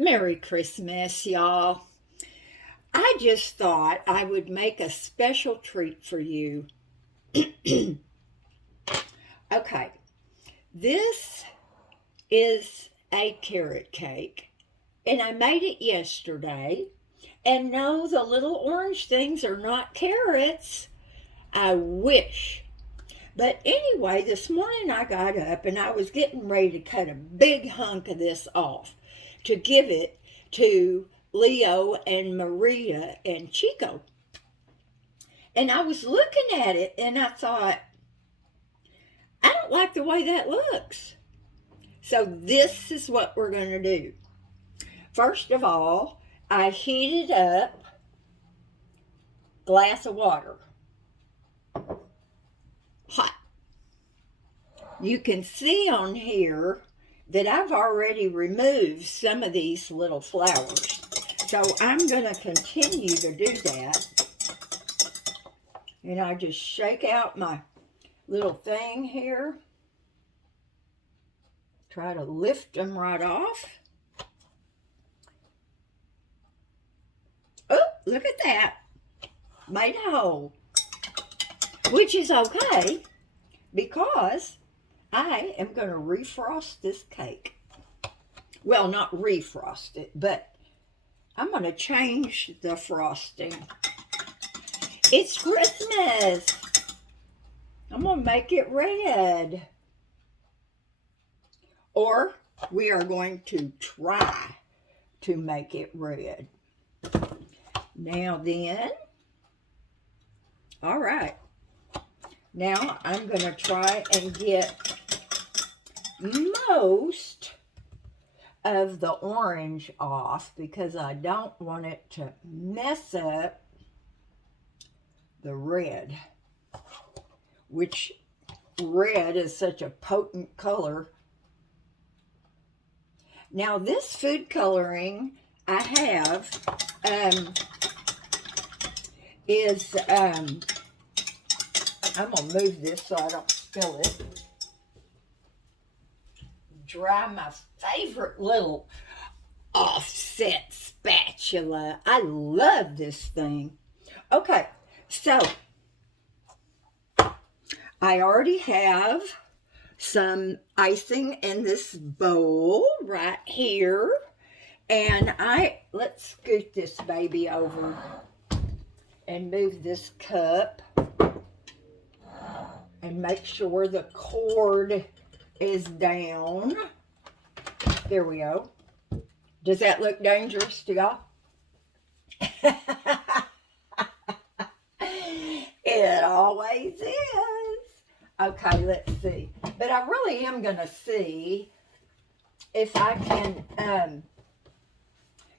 Merry Christmas, y'all. I just thought I would make a special treat for you. Okay, this is a carrot cake, and I made it yesterday. And no, the little orange things are not carrots. I wish. But anyway, this morning I got up and I was getting ready to cut a big hunk of this off to give it to Leo and Maria and Chico. And I was looking at it and I thought, I don't like the way that looks. So this is what we're going to do. First of all, I heated up a glass of water. Hot. You can see on here that I've already removed some of these little flowers. So I'm going to continue to do that. And I just shake out my little thing here. Try to lift them right off. Oh, look at that. Made a hole. Which is okay because I am going to refrost this cake. Well, not refrost it, but I'm going to change the frosting. It's Christmas. I'm going to make it red. Or we are going to try to make it red. Now then, all right. Now I'm going to try and get most of the orange off because I don't want it to mess up the red, which red is such a potent color. Now this food coloring I have is I'm going to move this so I don't spill it. Dry my favorite little offset spatula. I love this thing. Okay, so I already have some icing in this bowl right here. And let's scoot this baby over and move this cup. And make sure the cord is down. There we go. Does that look dangerous to y'all? It always is. Okay, let's see. But I really am going to see if I can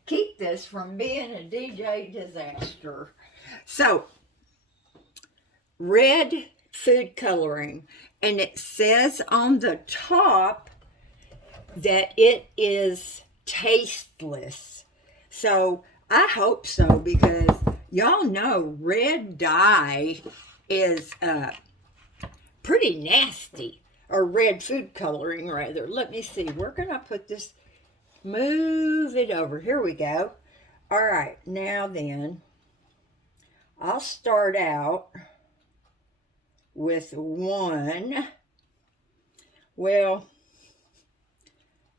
keep this from being a DJ disaster. So, red food coloring, and it says on the top that it is tasteless. So I hope so, because y'all know red dye is pretty nasty, or red food coloring rather. Let me see, where can I put this? Move it over. Here we go. All right, now then, I'll start out with one, well,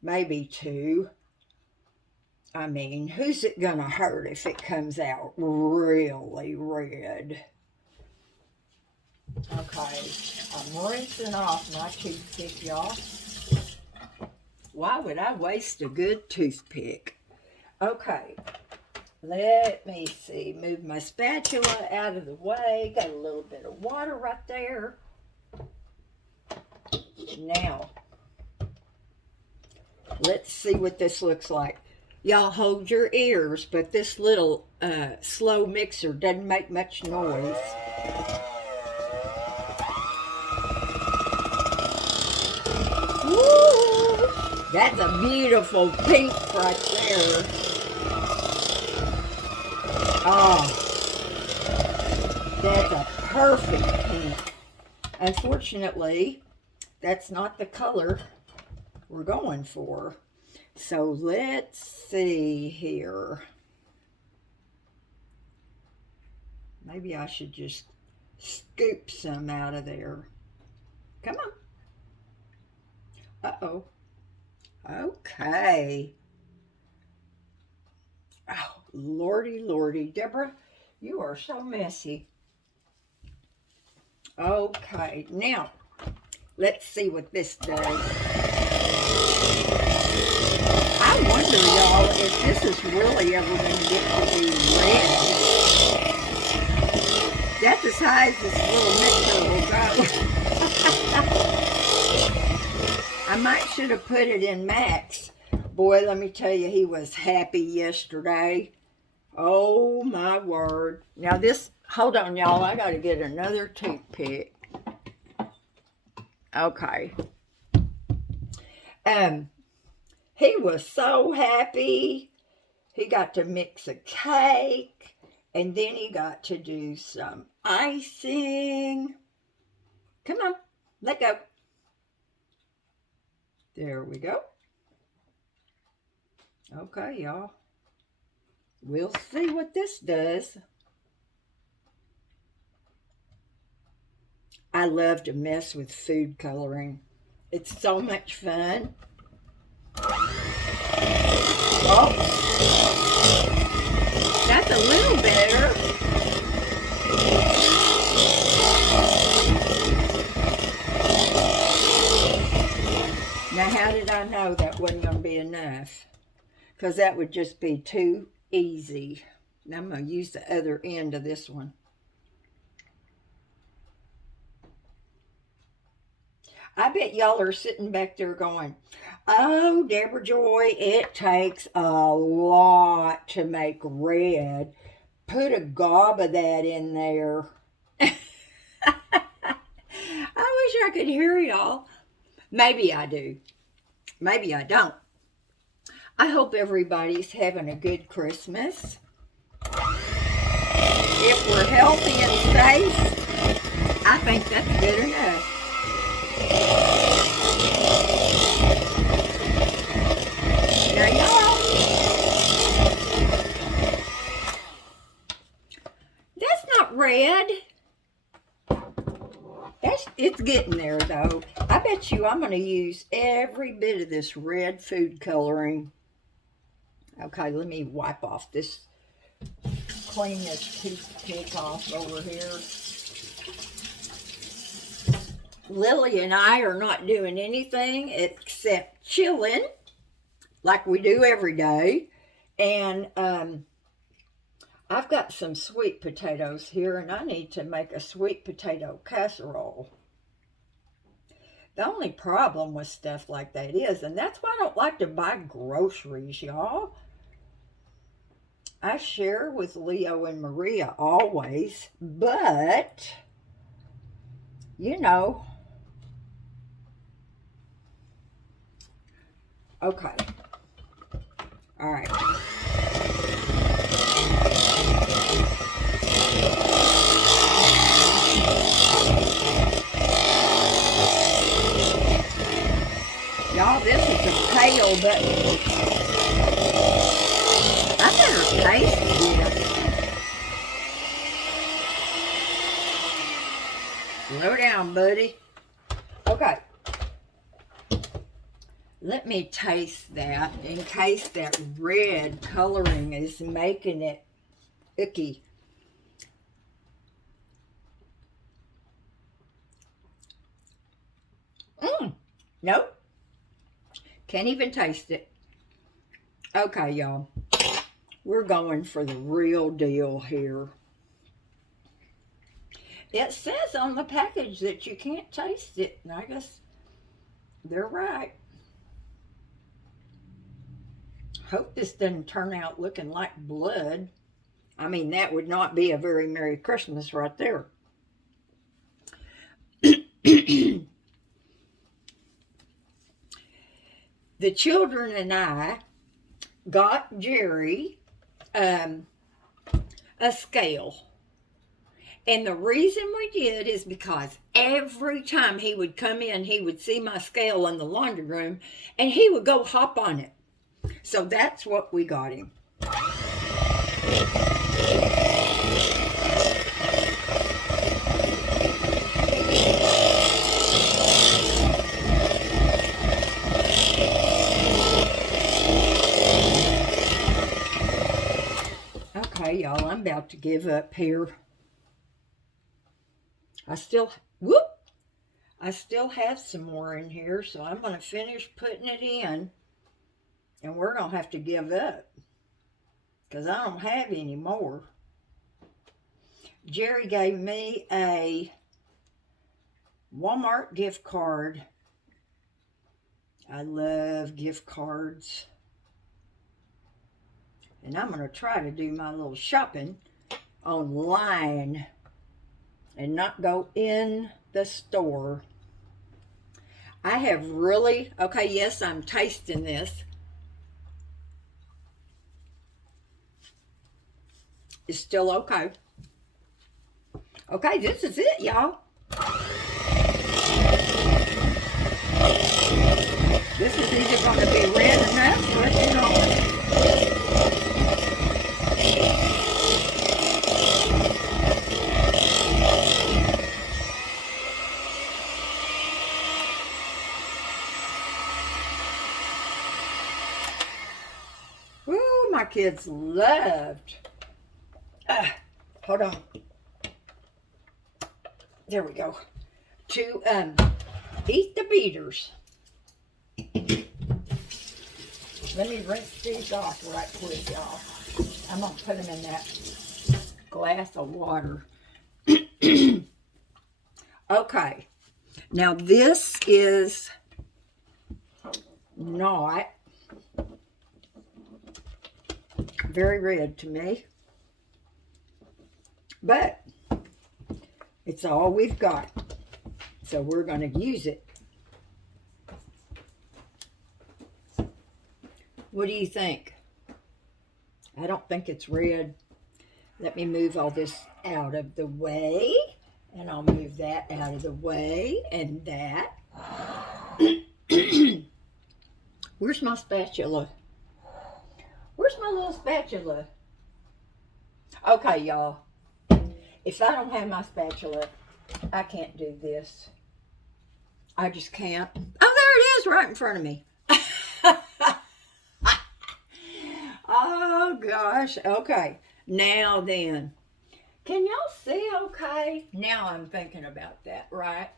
maybe two. I mean, who's it gonna hurt if it comes out really red? Okay, I'm rinsing off my toothpick, y'all. Why would I waste a good toothpick? Okay, let me see. Move my spatula out of the way. Got a little bit of water right there. Now, let's see what this looks like. Y'all hold your ears, but this little slow mixer doesn't make much noise. Woo! That's a beautiful pink right there. Oh, that's a perfect pink. Unfortunately, that's not the color we're going for. So let's see here. Maybe I should just scoop some out of there. Come on. Uh-oh. Okay. Oh, Lordy, Lordy. Deborah, you are so messy. Okay, now, let's see what this does. I wonder, y'all, if this is really ever going to get to be red. That's as high as this little mixer will go. I might should have put it in Max. Boy, let me tell you, he was happy yesterday. Oh, my word. Now this, hold on, y'all. I got to get another toothpick. Okay. He was so happy. He got to mix a cake, and then he got to do some icing. Come on, let go. There we go. Okay, y'all. We'll see what this does. I love to mess with food coloring. It's so much fun. Oh, that's a little better. Now, how did I know that wasn't going to be enough? Because that would just be too easy. Now I'm going to use the other end of this one. I bet y'all are sitting back there going, oh, Debrajoy, it takes a lot to make red. Put a gob of that in there. I wish I could hear y'all. Maybe I do. Maybe I don't. I hope everybody's having a good Christmas. If we're healthy and safe, I think that's good enough. Now, y'all, that's not red. It's getting there, though. I bet you I'm going to use every bit of this red food coloring. Okay, let me wipe off this, clean this toothpick off over here. Lily and I are not doing anything except chilling like we do every day. And I've got some sweet potatoes here, and I need to make a sweet potato casserole. The only problem with stuff like that is, and that's why I don't like to buy groceries, y'all. I share with Leo and Maria always, but, you know. Okay. All right. Y'all, this is a pale button. I better taste this. Slow down, buddy. Okay. Let me taste that in case that red coloring is making it icky. Nope. Can't even taste it. Okay, y'all. We're going for the real deal here. It says on the package that you can't taste it, and I guess they're right. Hope this doesn't turn out looking like blood. I mean, that would not be a very Merry Christmas right there. The children and I got Jerry a scale. And the reason we did is because every time he would come in, he would see my scale in the laundry room, and he would go hop on it. So that's what we got him. Okay, y'all, I'm about to give up here. I still have some more in here, so I'm going to finish putting it in, and we're going to have to give up because I don't have any more. Jerry gave me a Walmart gift card. I love gift cards. And I'm going to try to do my little shopping online and not go in the store. I have really, okay, yes, I'm tasting this. It's still okay. Okay, this is it, y'all. This is either going to be red enough or it's not. Woo, my kids loved. Hold on. There we go. To eat the beaters. Let me rinse these off right quick, y'all. I'm going to put them in that glass of water. Okay. Now this is not very red to me, but it's all we've got, so we're going to use it. What do you think? I don't think it's red. Let me move all this out of the way, and I'll move that out of the way, and that. Where's my spatula? Where's my little spatula? Okay, y'all. If I don't have my spatula, I can't do this. I just can't. Oh, there it is right in front of me. Oh, gosh. Okay. Now then. Can y'all see okay? Now I'm thinking about that, right?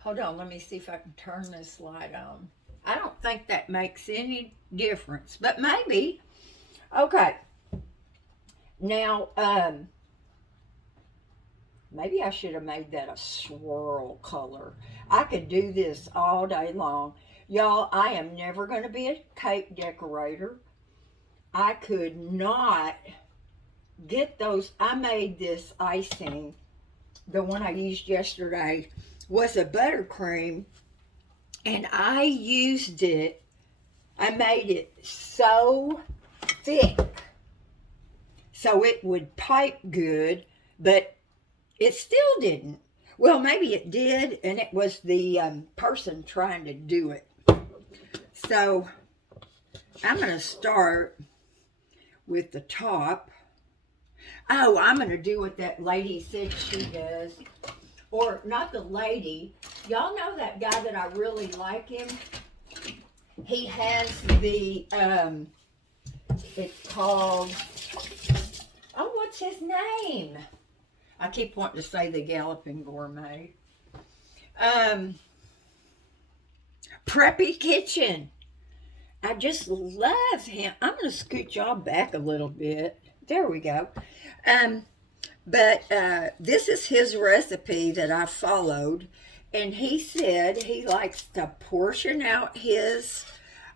Hold on. Let me see if I can turn this light on. I don't think that makes any difference, but maybe. Okay. Now, maybe I should have made that a swirl color. I could do this all day long. Y'all, I am never going to be a cake decorator. I could not get those. I made this icing. The one I used yesterday was a buttercream, and I used it. I made it so thick so it would pipe good, but it still didn't. Well, maybe it did, and it was the person trying to do it. So I'm going to start with the top. Oh, I'm going to do what that lady said she does. Or not the lady. Y'all know that guy that I really like him? He has the, it's called, oh, what's his name? I keep wanting to say the Galloping Gourmet. Preppy Kitchen. I just love him. I'm going to scoot y'all back a little bit. There we go. But this is his recipe that I followed. And he said he likes to portion out his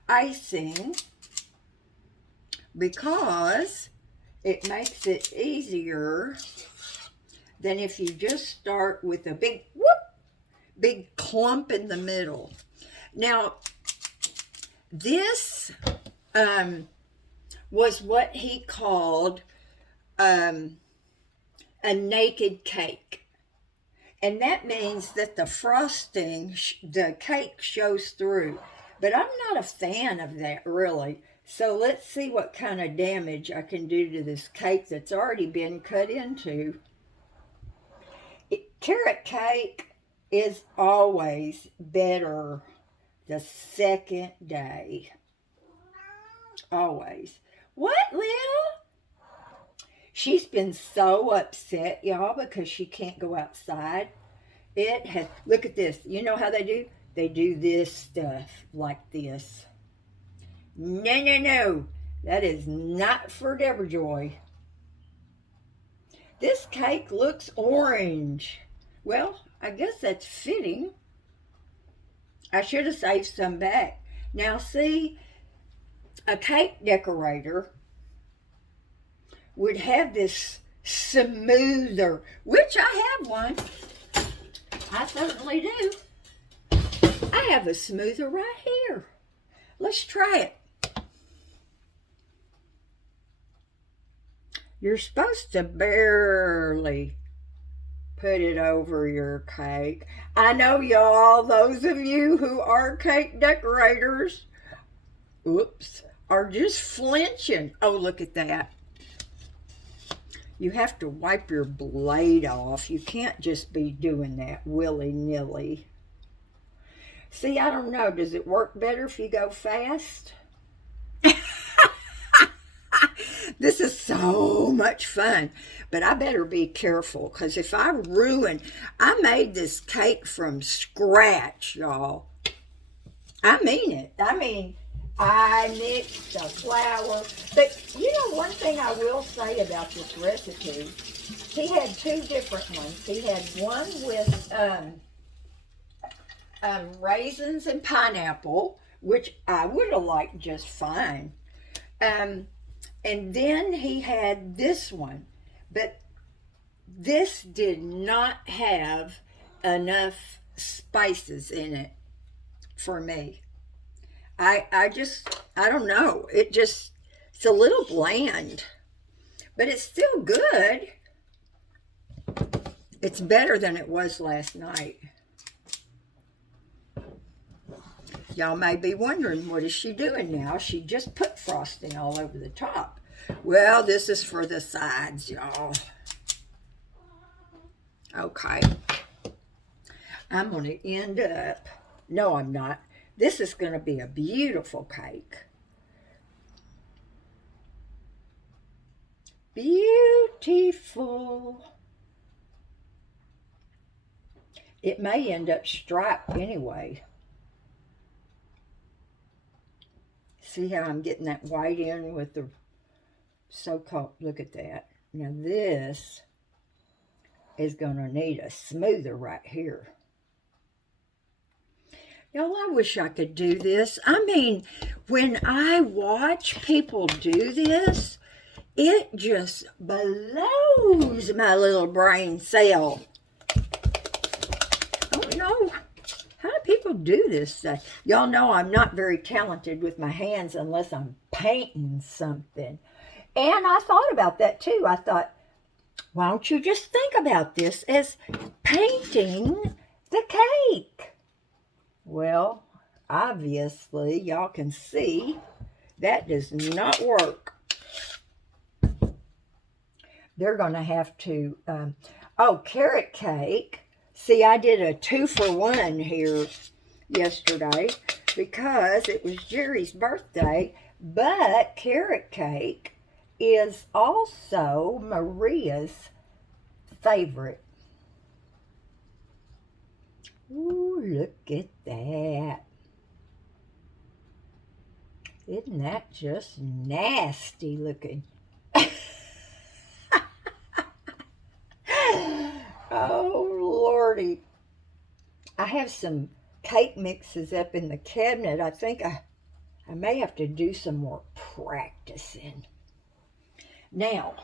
icing because it makes it easier than if you just start with a big clump in the middle. Now, this was what he called a naked cake. And that means that the frosting, the cake shows through. But I'm not a fan of that, really. So let's see what kind of damage I can do to this cake that's already been cut into. Carrot cake is always better the second day. Always. What, Lil? She's been so upset, y'all, because she can't go outside. Look at this. You know how they do? They do this stuff like this. No, no, no. That is not for Debrajoy. This cake looks orange. Well, I guess that's fitting. I should have saved some back. Now, see, a cake decorator would have this smoother, which I have one. I certainly do. I have a smoother right here. Let's try it. You're supposed to barely put it over your cake. I know y'all, those of you who are cake decorators, are just flinching. Oh, look at that. You have to wipe your blade off. You can't just be doing that willy-nilly. See, I don't know. Does it work better if you go fast? This is so much fun, but I better be careful because if I made this cake from scratch, y'all. I mean it. I mixed the flour. But you know one thing I will say about this recipe, he had two different ones. He had one with raisins and pineapple, which I would have liked just fine. And then he had this one, but this did not have enough spices in it for me. I don't know. It's a little bland, but it's still good. It's better than it was last night. Y'all may be wondering, what is she doing now? She just put frosting all over the top. Well, this is for the sides, y'all. Okay. I'm going to end up, no, I'm not. This is going to be a beautiful cake. Beautiful. It may end up striped anyway. See how I'm getting that white in with the so-called, look at that. Now this is going to need a smoother right here. Y'all, I wish I could do this. I mean, when I watch people do this, it just blows my little brain cell. Oh, no. How do people do this stuff? Y'all know I'm not very talented with my hands unless I'm painting something. And I thought about that too. I thought, why don't you just think about this as painting the cake? Well, obviously, y'all can see that does not work. They're going to have to, carrot cake. See, I did a 2-for-1 here yesterday because it was Jerry's birthday, but carrot cake is also Maria's favorite. Ooh, look at that. Isn't that just nasty looking? Oh, Lordy. I have some cake mixes up in the cabinet. I think I may have to do some more practicing. Now,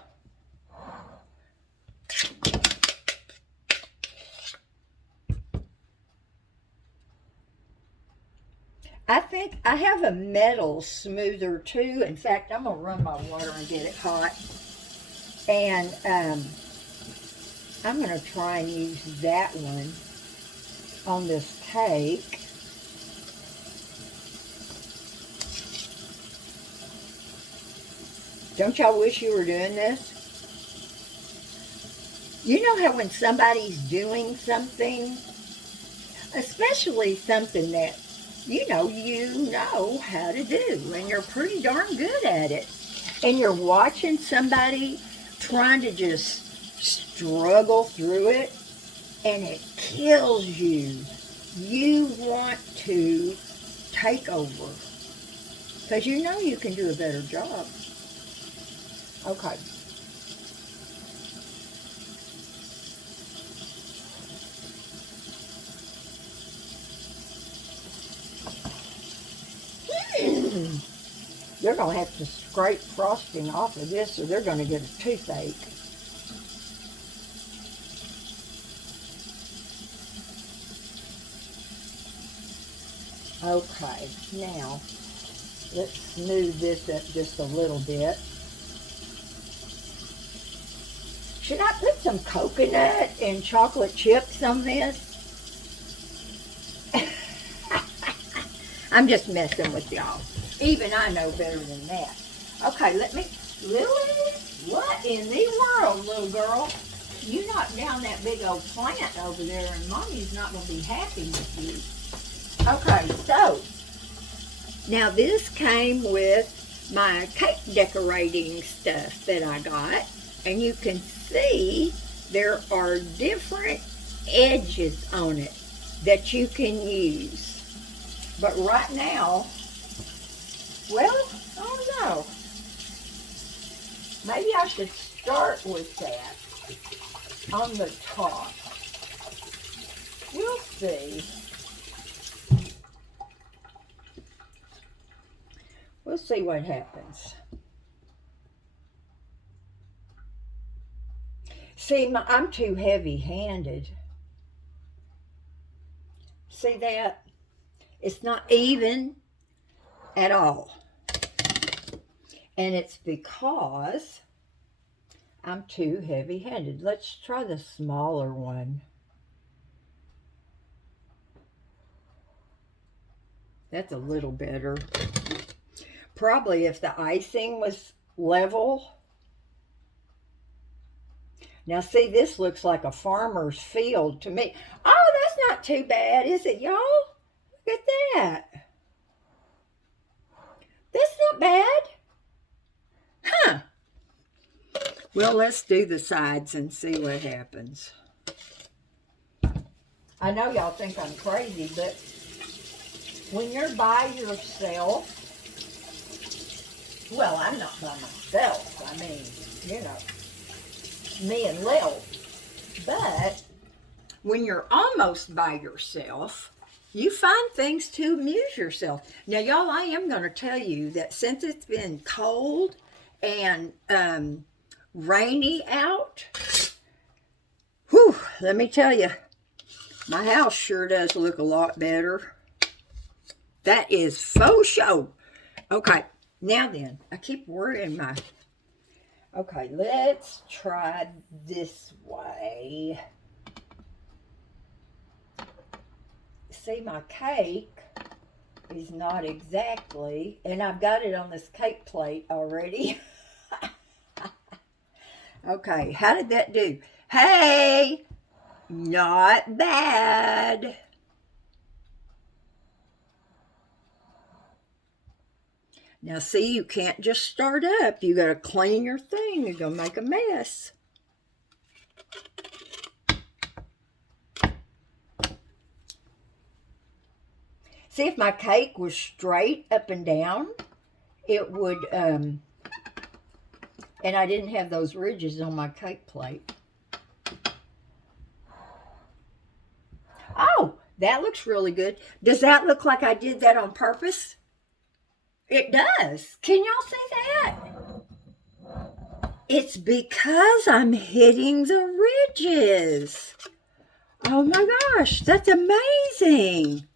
I think I have a metal smoother too. In fact, I'm going to run my water and get it hot. And I'm going to try and use that one on this cake. Don't y'all wish you were doing this? You know how when somebody's doing something, especially something that you know how to do, and you're pretty darn good at it, and you're watching somebody trying to just struggle through it, and it kills you. You want to take over because you know you can do a better job. Okay. They're going to have to scrape frosting off of this or they're going to get a toothache. Okay, now let's smooth this up just a little bit. Should I put some coconut and chocolate chips on this? I'm just messing with y'all. Even I know better than that. Okay, Lily, what in the world, little girl? You knocked down that big old plant over there and Mommy's not going to be happy with you. Okay, so, now this came with my cake decorating stuff that I got. And you can see there are different edges on it that you can use. But right now, well, I don't know. Maybe I should start with that on the top. We'll see. We'll see what happens. See, I'm too heavy-handed. See that? It's not even at all. And it's because I'm too heavy-handed. Let's try the smaller one. That's a little better. Probably if the icing was level. Now see, this looks like a farmer's field to me. Oh, that's not too bad, is it, y'all? Look at that. That's not bad. Huh. Well, let's do the sides and see what happens. I know y'all think I'm crazy, but when you're by yourself, well, I'm not by myself. I mean, me and Lil. But when you're almost by yourself, you find things to amuse yourself. Now, y'all, I am going to tell you that since it's been cold and rainy out, whew, let me tell you, my house sure does look a lot better. That is faux show. Okay, now then, I keep worrying my... Okay, let's try this way. See, my cake is not exactly, and I've got it on this cake plate already. Okay, how did that do? Hey, not bad. Now see, you can't just start up. You got to clean your thing. You're going to make a mess. See, if my cake was straight up and down, it would, and I didn't have those ridges on my cake plate. Oh, that looks really good. Does that look like I did that on purpose? It does. Can y'all see that? It's because I'm hitting the ridges. Oh my gosh, that's amazing.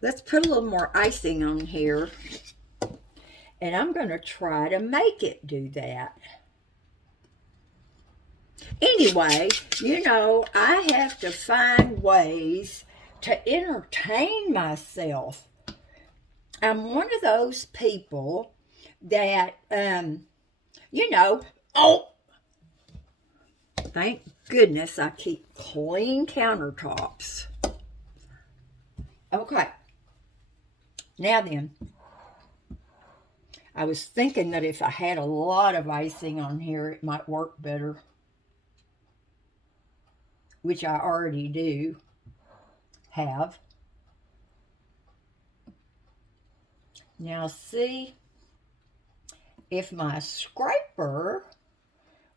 Let's put a little more icing on here. And I'm going to try to make it do that. Anyway, I have to find ways to entertain myself. I'm one of those people that You know, oh, thank goodness I keep clean countertops. Okay. Now then, I was thinking that if I had a lot of icing on here, it might work better, which I already do have. Now see, if my scraper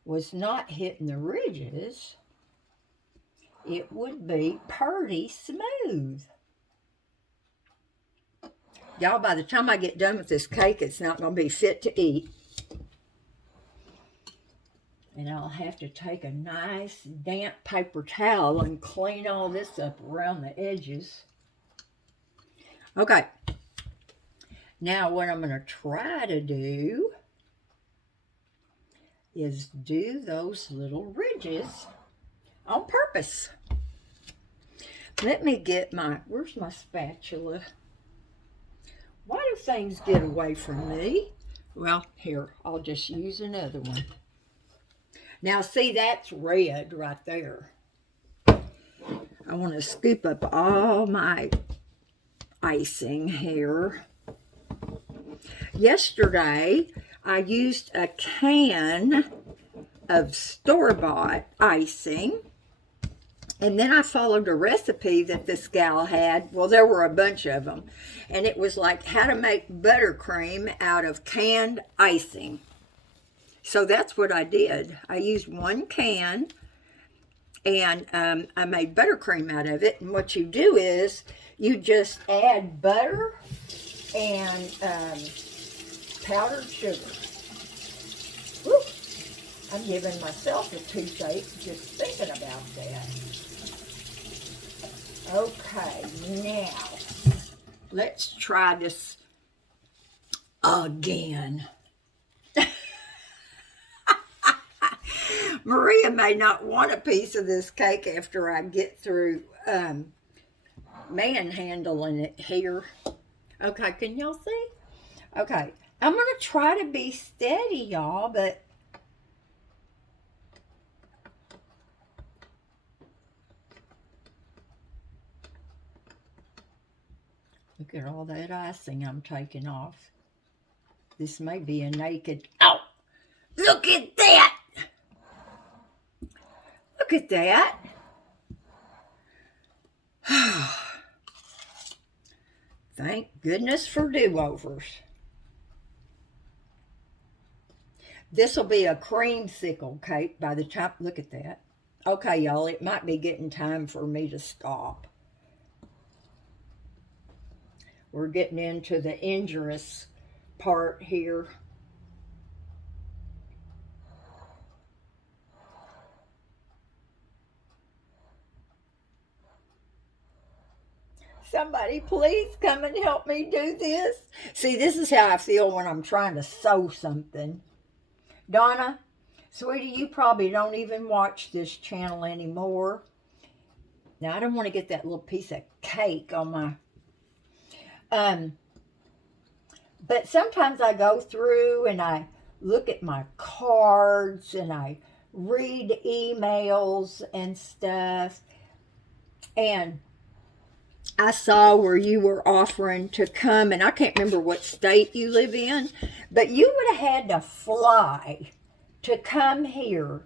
was not hitting the ridges, it would be pretty smooth. Y'all, by the time I get done with this cake, it's not going to be fit to eat. And I'll have to take a nice damp paper towel and clean all this up around the edges. Okay. Now what I'm going to try to do is do those little ridges on purpose. Let me get where's my spatula? Why do things get away from me? Well, here, I'll just use another one. Now, see, that's red right there. I want to scoop up all my icing here. Yesterday, I used a can of store-bought icing. And then I followed a recipe that this gal had. Well, there were a bunch of them. And it was like how to make buttercream out of canned icing. So that's what I did. I used one can and I made buttercream out of it. And what you do is you just add butter and powdered sugar. Woo! I'm giving myself a toothache just thinking about that. Okay, now, let's try this again. Maria may not want a piece of this cake after I get through manhandling it here. Okay, can y'all see? Okay, I'm going to try to be steady, y'all, but look at all that icing I'm taking off. This may be a naked... Oh! Look at that! Look at that. Thank goodness for do-overs. This will be a creamsicle cake by the time... Look at that. Okay, y'all, it might be getting time for me to stop. We're getting into the injurious part here. Somebody please come and help me do this. See, this is how I feel when I'm trying to sew something. Donna, sweetie, you probably don't even watch this channel anymore. Now, I don't want to get that little piece of cake on my... But sometimes I go through and I look at my cards and I read emails and stuff. And I saw where you were offering to come, and I can't remember what state you live in, but you would have had to fly to come here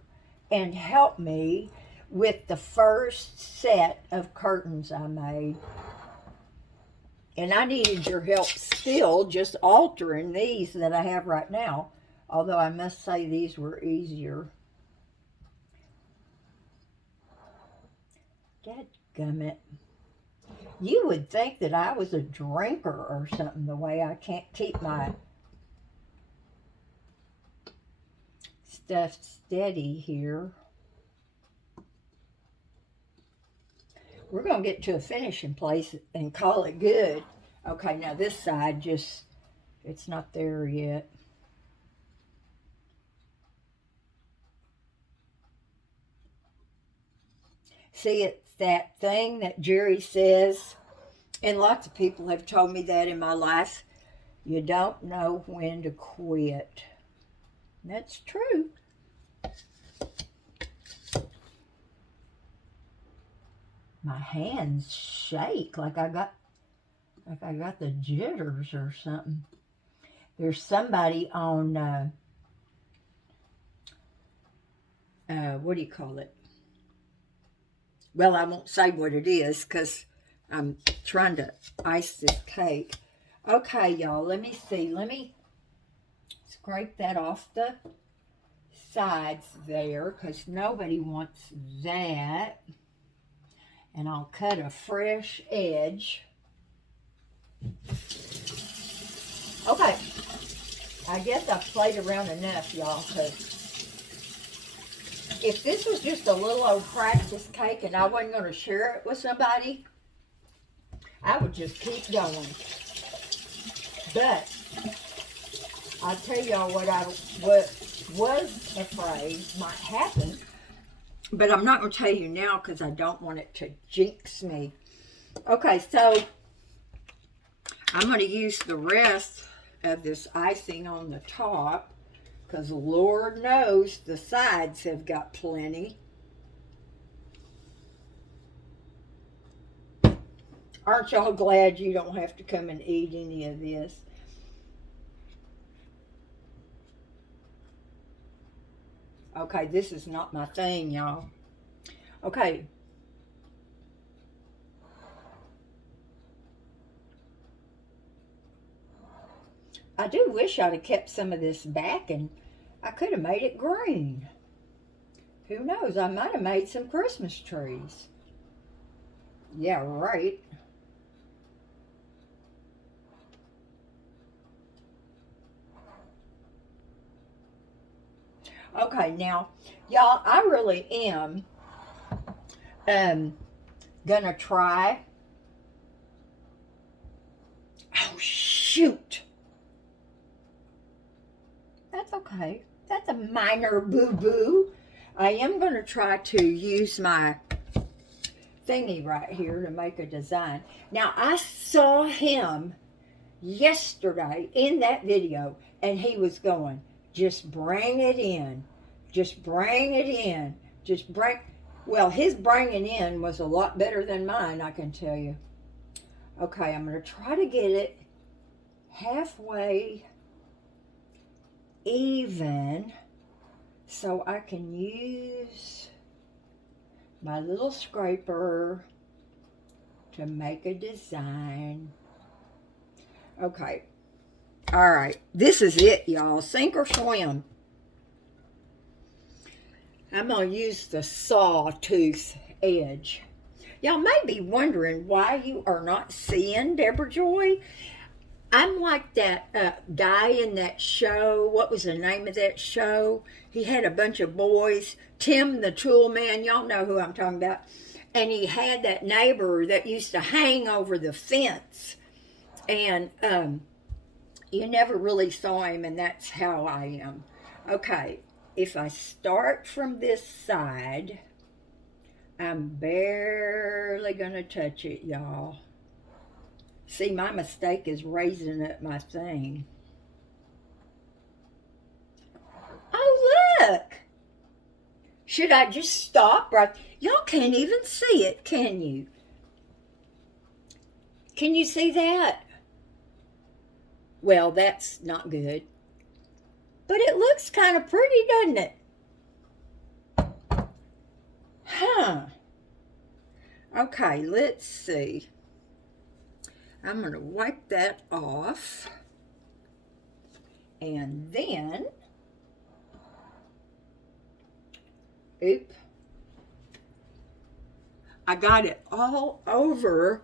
and help me with the first set of curtains I made. And I needed your help still, just altering these that I have right now, although I must say these were easier. Dadgummit. You would think that I was a drinker or something, the way I can't keep my stuff steady here. We're going to get to a finishing place and call it good. Okay, now this side just, it's not there yet. See, it's that thing that Jerry says, and lots of people have told me that in my life, you don't know when to quit. That's true. My hands shake like I got the jitters or something. There's somebody on what do you call it? Well, I won't say what it is because I'm trying to ice this cake. Okay, y'all, let me see. Let me scrape that off the sides there because nobody wants that. And I'll cut a fresh edge. Okay, I guess I've played around enough, y'all, because if this was just a little old practice cake and I wasn't going to share it with somebody, I would just keep going. But I'll tell y'all what was afraid might happen. But I'm not going to tell you now because I don't want it to jinx me. Okay, so I'm going to use the rest of this icing on the top because Lord knows the sides have got plenty. Aren't y'all glad you don't have to come and eat any of this? Okay, this is not my thing, y'all. Okay. I do wish I'd have kept some of this back and I could have made it green. Who knows? I might have made some Christmas trees. Yeah, right. Okay, now, y'all, I really am gonna try. Oh, shoot. That's okay. That's a minor boo-boo. I am gonna try to use my thingy right here to make a design. Now, I saw him yesterday in that video, and he was going, just bring it in. Just bring it in. Just bring. Well, his bringing in was a lot better than mine, I can tell you. Okay, I'm going to try to get it halfway even so I can use my little scraper to make a design. Okay. All right. This is it, y'all. Sink or swim. I'm going to use the sawtooth edge. Y'all may be wondering why you are not seeing Debrajoy. I'm like that guy in that show. What was the name of that show? He had a bunch of boys. Tim the Tool Man. Y'all know who I'm talking about. And he had that neighbor that used to hang over the fence. And you never really saw him, and that's how I am. Okay, if I start from this side, I'm barely going to touch it, y'all. See, my mistake is raising up my thing. Oh, look! Should I just stop right? Y'all can't even see it, can you? Can you see that? Well, that's not good. But it looks kind of pretty, doesn't it? Huh. Okay, let's see. I'm going to wipe that off. And then, I got it all over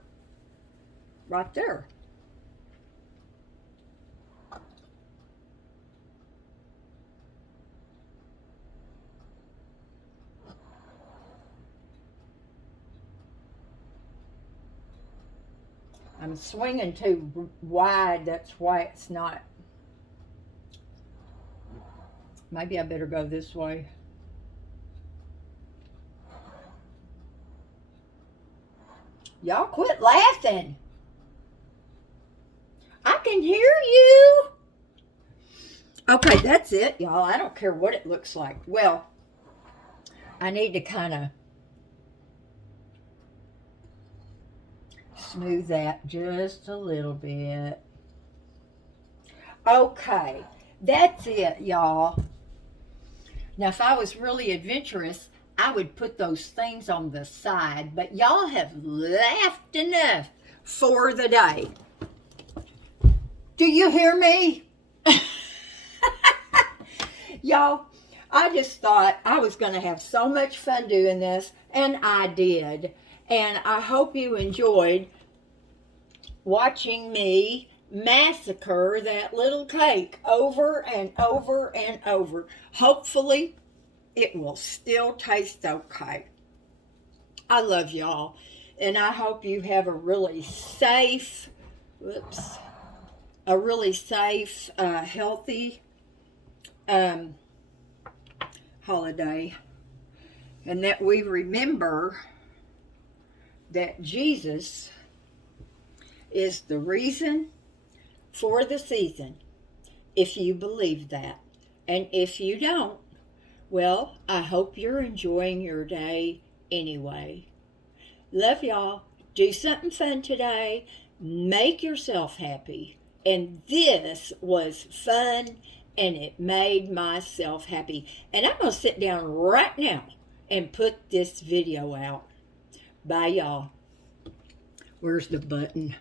right there. I'm swinging too wide, that's why it's not. Maybe I better go this way. Y'all quit laughing. I can hear you. Okay, that's it, y'all. I don't care what it looks like. Well, I need to kind of smooth that just a little bit. Okay, that's it, y'all. Now, if I was really adventurous, I would put those things on the side, but y'all have laughed enough for the day. Do you hear me? Y'all, I just thought I was going to have so much fun doing this, and I did. And I hope you enjoyed watching me massacre that little cake over and over and over. Hopefully, it will still taste okay. I love y'all, and I hope you have a really safe, healthy holiday, and that we remember that Jesus is the reason for the season, if you believe that. And if you don't, well, I hope you're enjoying your day anyway. Love y'all. Do something fun today. Make yourself happy. And this was fun, and it made myself happy. And I'm going to sit down right now and put this video out. Bye, y'all. Where's the button?